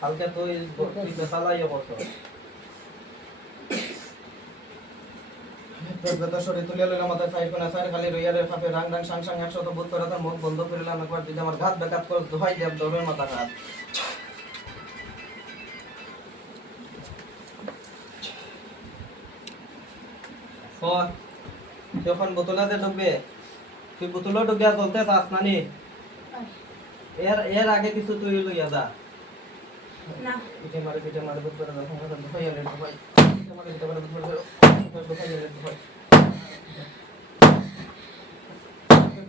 কালকে তুই চালাইও কত বেদা শরীর তুলিয়া লইলাম মাথায় সাইড কোনা সাইড খালি রইয়ারের খাপে রাং রাং সাং সাং 100 তো বুত করে তার মুখ বন্ধ করিলাম একবার তুই আমার ঘাত বেকাত করে দোহাই দেব দৌড়ের মাথা ঘাত ফর যখন বোতলাতে ঢুকবে তুই বোতলও ঢুকিয়া চলতে চাস নানি এর আগে কিছু তুই লইয়া যা না পিঠে মারে বুত করে যখন কথা দোহাইয়া লে দোহাই পিঠে মারে বুত করে দোহাইয়া লে দোহাই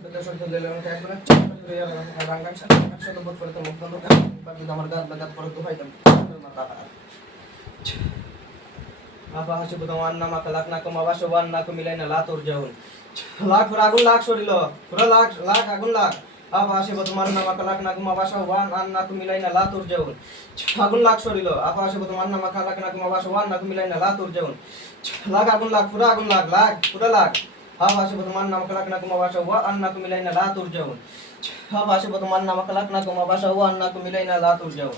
বেদা শরীর তুলিয়া লইলাম মাথায় একবার রইয়ার রাং রাং সাং 100 তো বুত করে তার মুখ বন্ধ করে বাকি আমার ঘাত বেকাত করে দোহাই দেব মাথা ঘাত apa hasil butawan nama kelak nak kemawasawan nak milai nalatur jauh lak puragun lak sorilo pura lak agun lak apa hasil butawan nama kelak nak kemawasawan nak milai nalatur jauh agun lak sorilo apa hasil butawan nama kelak nak kemawasawan nak milai nalatur jauh lak agun lak pura lak apa hasil butawan nama kelak nak kemawasawan nak milai nalatur jauh apa hasil butawan nama kelak nak kemawasawan nak milai nalatur jauh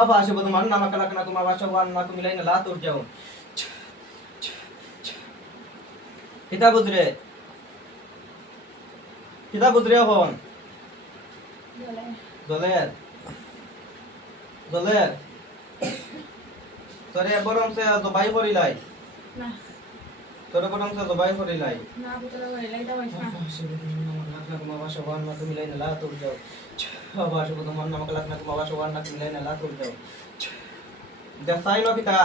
apa hasil butawan nama kelak nak kemawasawan nak milai nalatur jauh কিতা বুঝরে এখন দলের তোরে বরং সে জবাই করিলাই না তোরে বরং সে জবাই করিলাই না বুতলা করিলাই তা হইছ না মাবা সবান না তুমি লাইন লা তোর যাও বাবা শুভ তোমার নামক লাখ না মাবা সবান না তুমি লাইন লা তোর যাও দেখাই না পিতা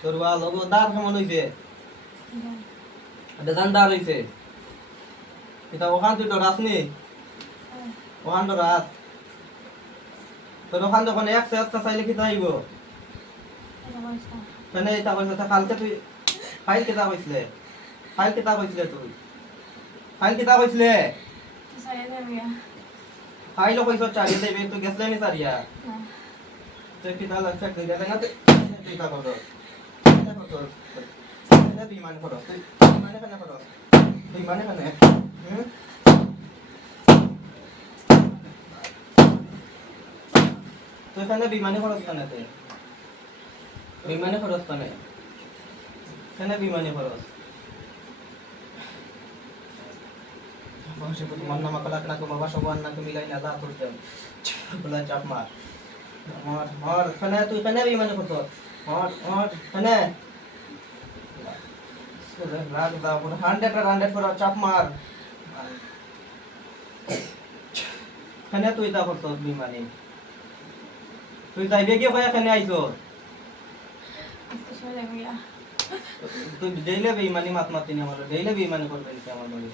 তোর বা লগো দার কেমন হইছে ada zandar হইছে এটা ওখান তুই ডরাস নি ওখান ডরাস তোর ওখান যখন একটা চাইলে কি তাইব কেন এটা কইছ তা কালকে তুই ফাইল কেটা কইছিলে তুই ফাইল কেটা কইছিলে ফাইল কইছ চারি দেবে তুই গেছলে নি চারিয়া তুই কিটা লাগছে তুই দেখ না তুই তা কর তুই মান করো তুই মানে কেন করো তুই মানে কেন তুই এখানে বিমানে খরচ কেন বিমানে খরচ কেন বিমানে খরচ ভাষা তোমার নাম কালাক না তোমার ভাষা ওয়ান না তুমি মিলাই না দা করতে বলা চাপ মার কেন তুই কেন বিমানে খরচ মার কেন রাগ দাও 100 করে চাপ মার কেন তুই তা করছ বিমানে তুই যাইবে কি কয়া কেন আইছো তুই ডেইলি বেইমানি মাত মাতিনি আমার ডেইলি বেইমানি করবে কি আমার বলে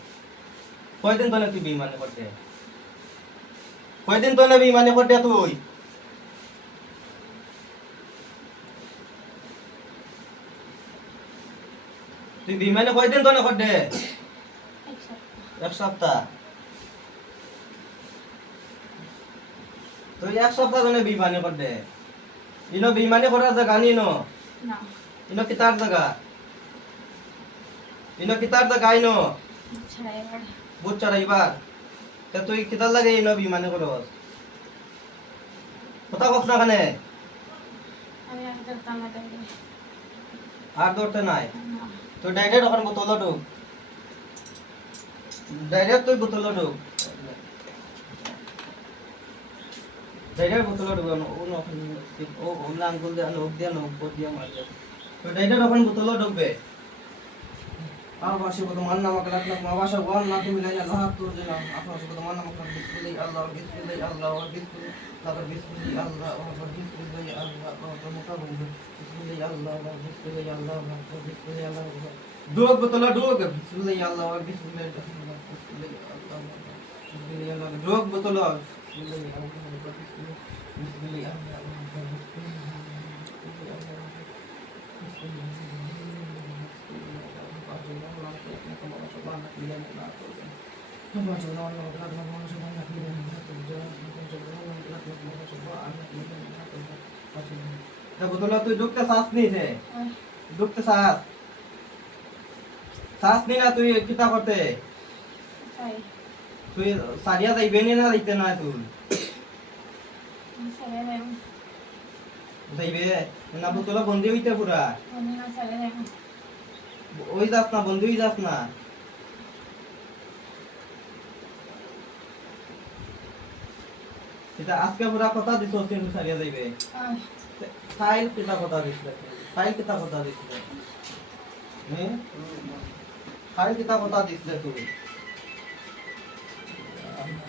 কয়দিন তোনে তুই বেইমানি করতে কয়দিন তোনে বেইমানি করতে তুই তুই বেইমানি কয়দিন তোনে করতে এক সপ্তাহ তুই এক সপ্তাহ তোনে বেইমানি করতে ইনো বেইমানি করার জায়গা নি নো না ইনো কিতার জায়গা ইনো বুট চড়াইবার তে তুই কিতার লাগে ইনো বেইমানি করস কথা কস না কানে আমি আর করতাম না তাই আর ধরতে নাই তুই ডাইরেক্ট ওখানে বোতল ঢুক ডাইরেক্ট তুই বোতল ঢুক ডাইরেক্ট বোতল ঢুক ও ওমলা আঙ্গুল দিয়ে লোক দিয়ে লোক দিয়ে মার দে তুই ডাইরেক্ট ওখানে বোতল ঢুকবে আবাসি বতো মান নামক লাখ লাখ মাবাসা ওয়ান না তুমি লাইনা লাহাত তোর দিনা আবাসি বতো মান নামক লাখ বিসমিল্লাহ আল্লাহ বিসমিল্লাহ লাগার বিসমিল্লাহ আল্লাহ বিসমিল্লাহ আল্লাহ মুকা বন্ধ বিসমিল্লাহ আল্লাহ বিসমিল্লাহ আল্লাহ বিসমিল্লাহ আল্লাহ ডুব বোতল ডুব বিসমিল্লাহ আল্লাহ বিসমিল্লাহ আল্লাহ ডুব বোতল বিসমিল্লাহ আল্লাহ বিসমিল্লাহ বোতল তুই ঢুকতে শ্বাস নিছে ঢুকতে শ্বাস নি না তুই কিতা করতে তুই সারিয়া যাইবে না যাইতে না তুই ছেড়ে দেন যাইবে না বোতলা বন্দি হইতে পুরা বন্ধু না ছেড়ে দেন ওই যাস না বন্ধু হই যাস না এটা আজকে পুরা কথা দিছ তুই সারিয়া যাইবে ফাইল কিতা কথা দিছিলে ফাইল কিতা কথা দিছিলে হ্যাঁ ফাইল কিতা কথা দিছিলে তুই